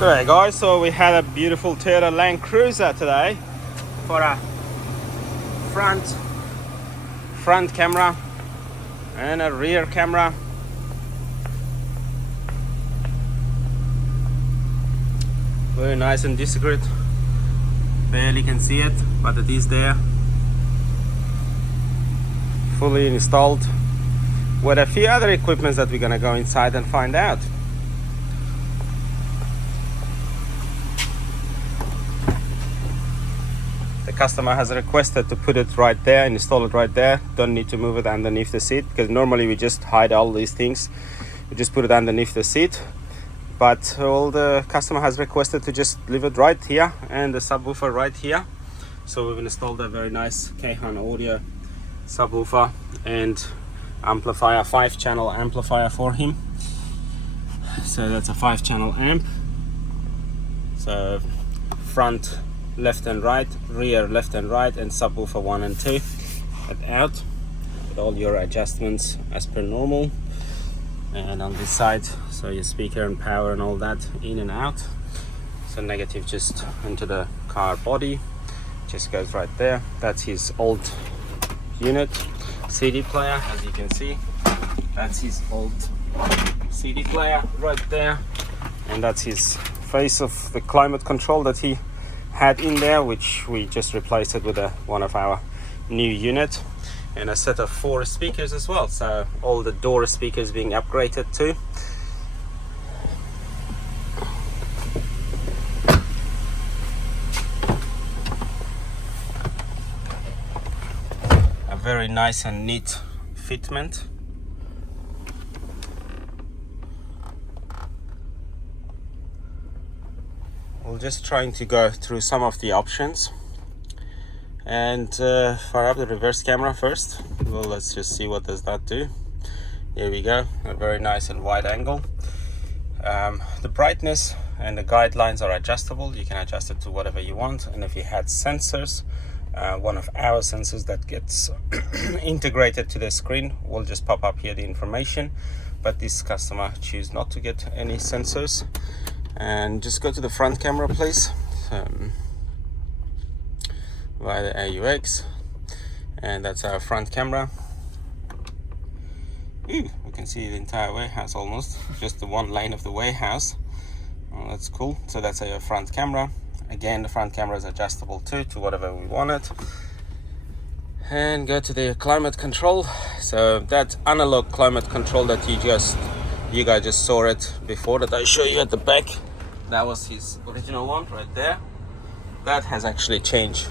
Alright guys, so we had a beautiful Toyota LandCruiser today for a front camera and a rear camera. Very nice and discreet. Barely can see it, but it is there. Fully installed with a few other equipments that we're gonna go inside and find out. The customer has requested to put it right there, install it right there. Don't need to move it underneath the seat, because normally we just hide all these things. We just put it underneath the seat. But the customer has requested to just leave it right here and the subwoofer right here. So we've installed a very nice KAYHAN audio subwoofer and amplifier, 5-channel amplifier for him. So that's a 5-channel amp. So front left and right, rear left and right, and subwoofer 1 and 2 out with all your adjustments as per normal. And on this side, so your speaker and power and all that in and out. So negative just into the car body, just goes right there. That's his old unit CD player, as you can see. That's his old CD player right there, and that's his face of the climate control that he had in there, which we just replaced it with one of our new unit, and a set of 4 speakers as well. So all the door speakers being upgraded too. A very nice and neat fitment. We're just trying to go through some of the options and fire up the reverse camera first. Well, let's just see what does that do. Here we go, a very nice and wide angle. The brightness and the guidelines are adjustable. You can adjust it to whatever you want. And if you had sensors, one of our sensors that gets integrated to the screen will just pop up here the information, but this customer choose not to get any sensors. And just go to the front camera, please, via the AUX, and that's our front camera. Ooh, we can see the entire warehouse almost, just the one lane of the warehouse. Oh, that's cool. So that's our front camera. Again, the front camera is adjustable too to whatever we want it. And go to the climate control. So that analog climate control that you guys just saw it before, that I show you at the back, that was his original one right there. That has actually changed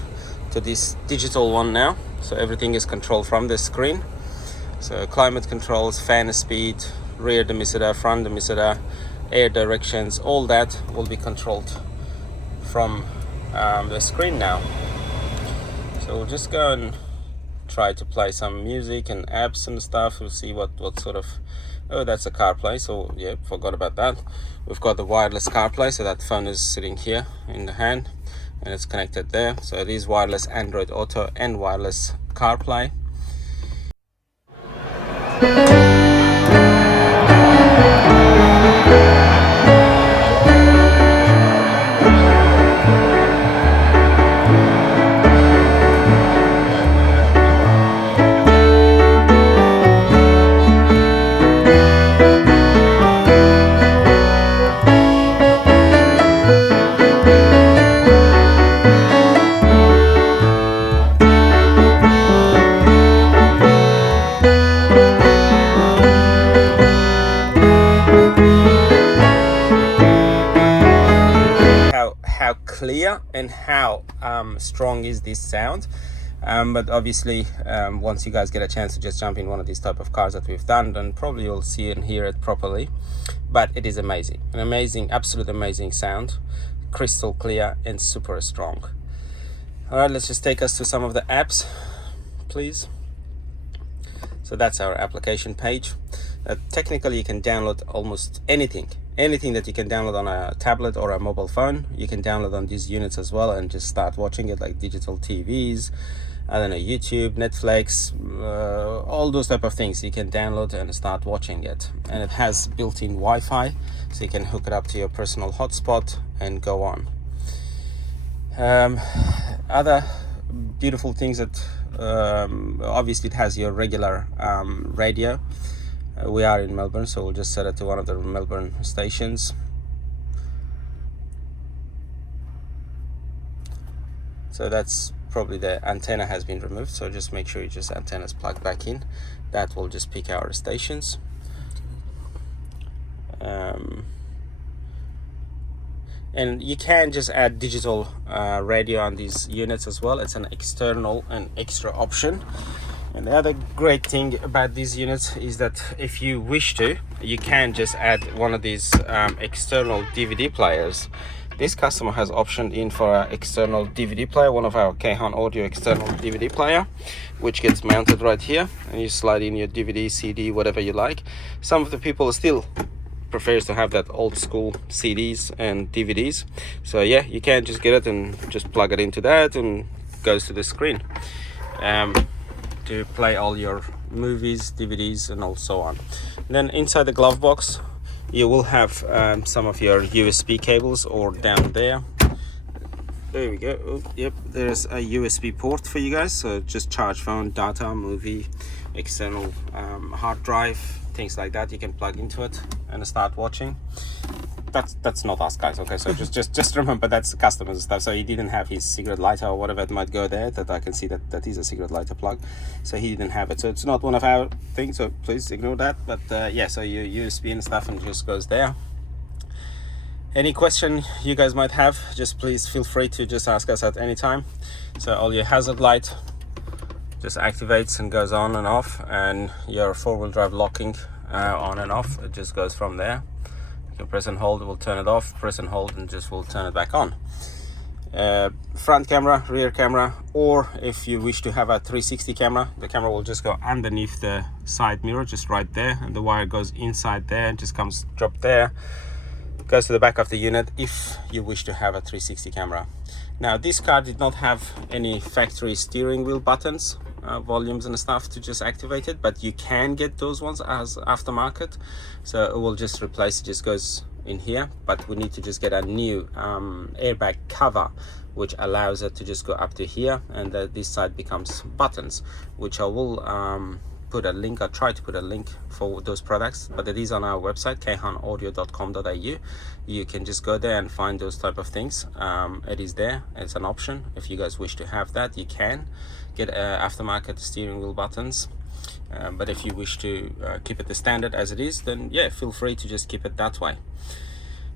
to this digital one now, so everything is controlled from the screen. So climate controls, fan speed, rear demissider, front demissider, air directions, all that will be controlled from the screen now. So we'll just go and try to play some music and apps and stuff. We'll see what sort of, oh, that's a CarPlay, so yeah, forgot about that. We've got the wireless CarPlay, so that phone is sitting here in the hand and it's connected there. So it is wireless Android Auto and wireless CarPlay. How clear and how strong is this sound. But obviously once you guys get a chance to just jump in one of these type of cars that we've done, then probably you'll see and hear it properly. But it is amazing, an amazing, absolute amazing sound, crystal clear and super strong. All right, let's just take us to some of the apps, please. So that's our application page. Technically you can download almost anything that you can download on a tablet or a mobile phone. You can download on these units as well and just start watching it, like digital TVs, I don't know, YouTube, Netflix, all those type of things you can download and start watching it. And it has built-in Wi-Fi, so you can hook it up to your personal hotspot and go on. Other beautiful things that obviously it has your regular radio. We are in Melbourne, so we'll just set it to one of the Melbourne stations. So that's probably the antenna has been removed, so just make sure you just antennas plugged back in. That will just pick our stations. And you can just add digital radio on these units as well. It's an external and extra option. And the other great thing about these units is that if you wish to, you can just add one of these external DVD players. This customer has optioned in for an external DVD player, one of our KAYHAN audio external DVD player, which gets mounted right here, and you slide in your DVD, CD, whatever you like. Some of the people still prefers to have that old school CDs and DVDs. So yeah, you can just get it and just plug it into that and goes to the screen to play all your movies, DVDs and all so on. And then inside the glove box you will have some of your USB cables, or down there. There we go. Oh, yep, there's a USB port for you guys, so just charge phone, data, movie, external hard drive, things like that. You can plug into it and start watching. That's not us guys, okay? So just remember that's the customer's stuff. So he didn't have his cigarette lighter or whatever it might go there, that I can see that is a cigarette lighter plug, so he didn't have it. So it's not one of our things, so please ignore that. But yeah, so your USB and stuff and just goes there. Any question you guys might have, just please feel free to just ask us at any time. So all your hazard light just activates and goes on and off, and your four-wheel drive locking on and off, it just goes from there. You can press and hold, it will turn it off, press and hold and just will turn it back on. Front camera, rear camera, or if you wish to have a 360 camera, the camera will just go underneath the side mirror, just right there, and the wire goes inside there and just comes drop there, goes to the back of the unit if you wish to have a 360 camera. Now this car did not have any factory steering wheel buttons, volumes and stuff to just activate it, but you can get those ones as aftermarket, so it will just replace, it just goes in here, but we need to just get a new airbag cover which allows it to just go up to here, and this side becomes buttons, which I will put a link, I'll try to put a link for those products, but it is on our website kayhanaudio.com.au. you can just go there and find those type of things. It is there, it's an option. If you guys wish to have that, you can get aftermarket steering wheel buttons, but if you wish to keep it the standard as it is, then yeah, feel free to just keep it that way.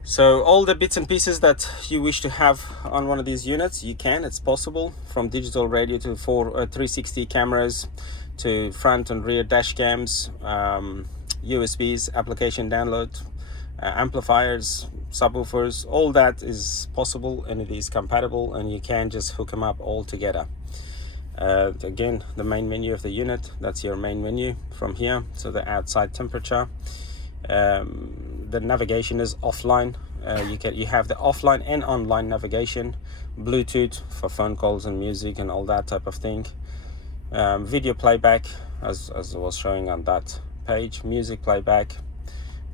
So all the bits and pieces that you wish to have on one of these units, you can, it's possible, from digital radio to 360 cameras, to front and rear dash cams, USBs, application download, amplifiers, subwoofers, all that is possible and it is compatible, and you can just hook them up all together. Again, the main menu of the unit, that's your main menu from here. So the outside temperature, the navigation is offline. You have the offline and online navigation, Bluetooth for phone calls and music and all that type of thing. Video playback, as I was showing on that page, music playback,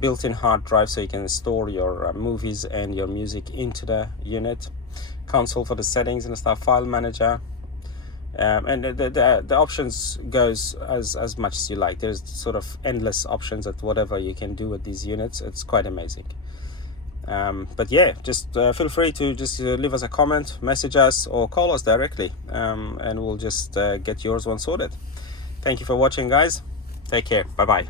built-in hard drive so you can store your movies and your music into the unit, console for the settings and stuff, file manager, and the options goes as much as you like. There's sort of endless options at whatever you can do with these units. It's quite amazing. But yeah, just feel free to just leave us a comment, message us or call us directly, and we'll just get yours one sorted. Thank you for watching guys, take care, bye bye.